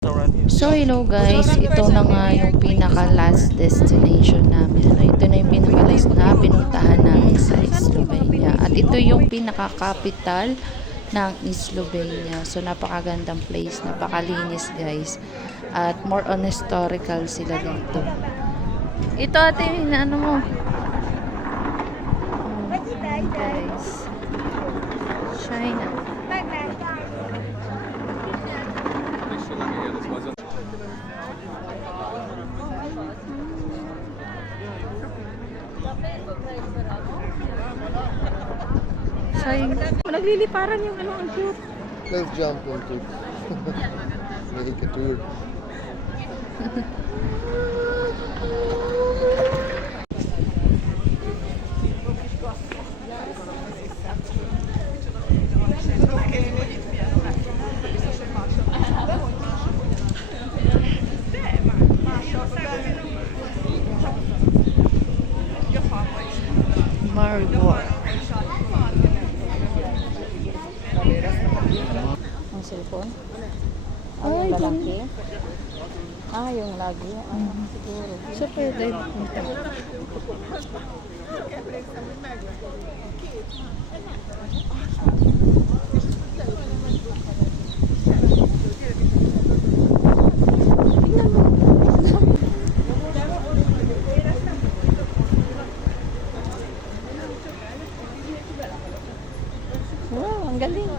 So hello guys, ito na nga yung pinaka last destination namin. Ito na yung pinaka last na pinuntahan namin sa Slovenia. At ito yung pinaka capital ng Slovenia. So napakagandang place, napakalinis guys. At more on historical sila dito. Ito ate, ano mo? Guys. China. Sayang. Nagliliparan yung ano, ang cute. Let's jump into it. Make a tour. Maribor. Ang cellphone? Ay, yung lalaki? Yung lagi. Siguro. So, pwede. Wow, ang galing.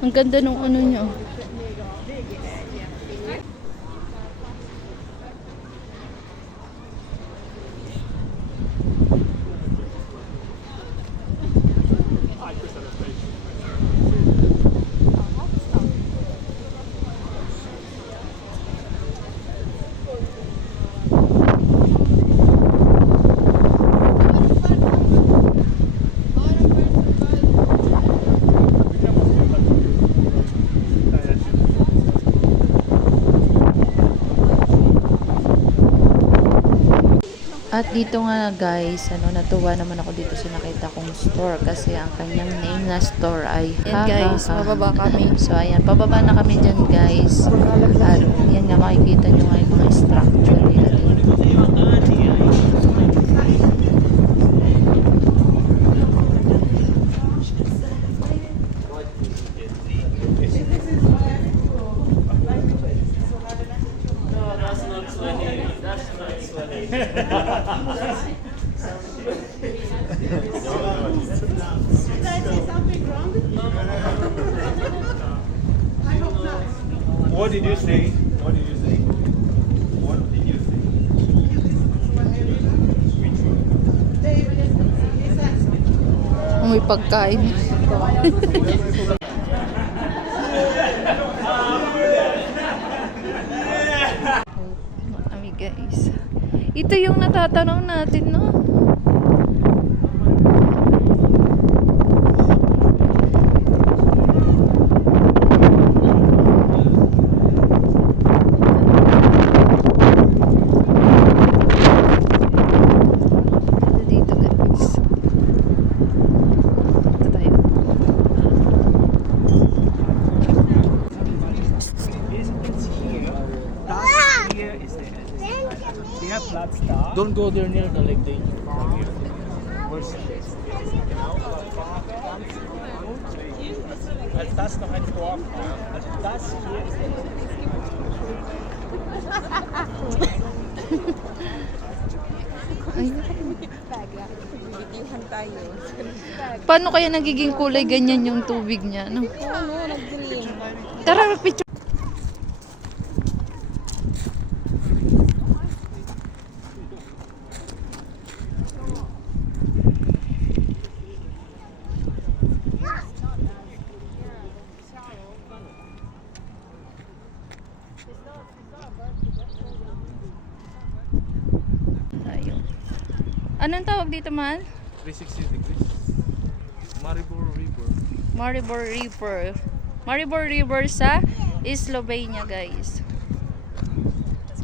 Ang ganda nung ano niya. At dito nga guys, natuwa naman ako dito sa nakita kong store kasi ang kanyang name na store ay Yan guys, pababa kami. So ayan, pababa na kami dyan guys. At yan nga, makikita nyo nga yung mga structure nila dito. What did you say? What did you say? What did you say? Which one? May pagkain. Kami guys. Ito yung natatanong natin, no? Dito guys. Ito tayo. Here is the they have flat star. Don't go there near the lake danger. Where's this? Als das noch ein Dorf war, also das hier ist Paano kaya nagiging kulay ganyan yung tubig niya, no? Nag-green. Tara, picture. Tayo. Anong tawag dito, man? 360 degrees. Maribor River. Maribor River. Maribor River sa Slovenia, guys.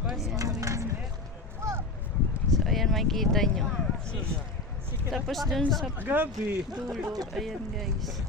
Ayan. So, ayan, makikita nyo. Tapos dun sa Gabi. dulo, ayan guys.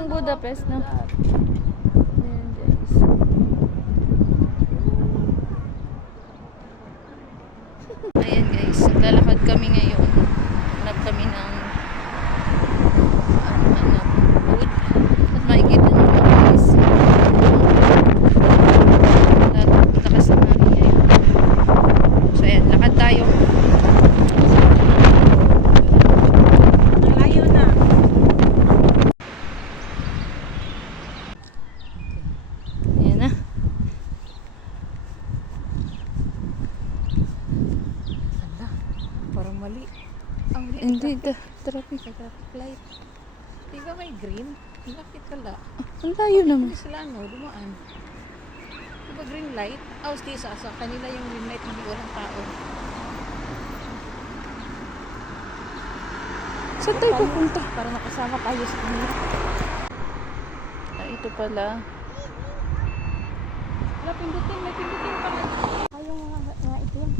Parang Budapest, no? Ayan, guys. Ayan, guys. Lalakad kami ngayon. Hanap kami ng food. At makikita nyo lang, guys. Lakas na namin ngayon. So, ayan. Lakad tayo. Layo na. Ayan na. Hala, parang mali. Ang Hindi, traffic. traffic light. Di ba may green? Bakit wala? Ang layo naman. Hindi sila dumaan. Di ba green light? Oh, sa kanila yung green light, hindi walang tao. Saan tayo pupunta? Para nakasama tayo sa kanila. Ah, ito pala. Wala, pindutin. May pindutin pa nga. Ayaw nga ito yun.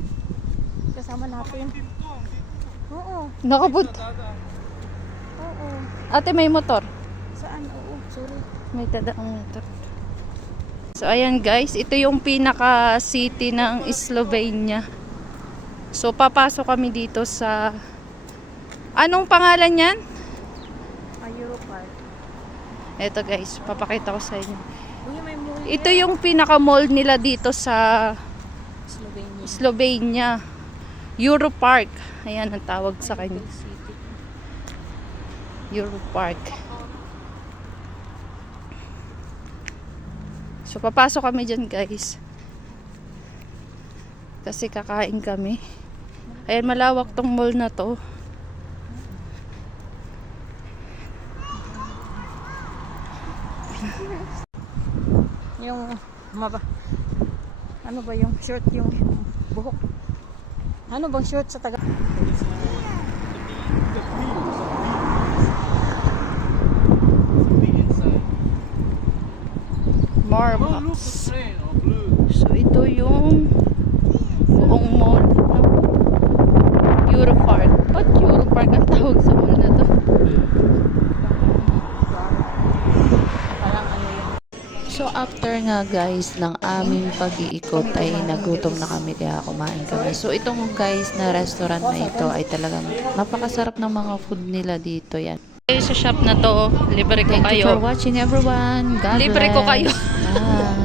Kasama natin. Oo. Nakabot. Oo. Ate, may motor. Saan? Oo. Sorry. May tadaang motor. So, ayan guys. Ito yung pinaka-city ng Slovenia. So, papasok kami dito sa... Anong pangalan yan? Europark. Ito guys, papakita ko sa inyo. Uy, may mall. Ito yung pinaka-mall nila dito sa Slovenia. Slovenia. Europark. Ayan ang tawag sa kanya. City. Europark. So, papasok kami dyan, guys. Kasi kakain kami. Ayan, malawak tong mall na to. Yung ano ba yung short yung buhok? Ano bang short sa taga? Marbox. Train or blue. So, ito yung buong mall. Europark. Ba't Europark ang tawag sa mall na to? Parang ano yun. So after nga guys ng aming pag-iikot ay nagutom na kami kaya kumain kami. So itong guys na restaurant na ito ay talagang napakasarap ng mga food nila dito yan. Sa shop na to, libre ko Thank you kayo. for watching everyone. God Libre ko bless. kayo. Bye.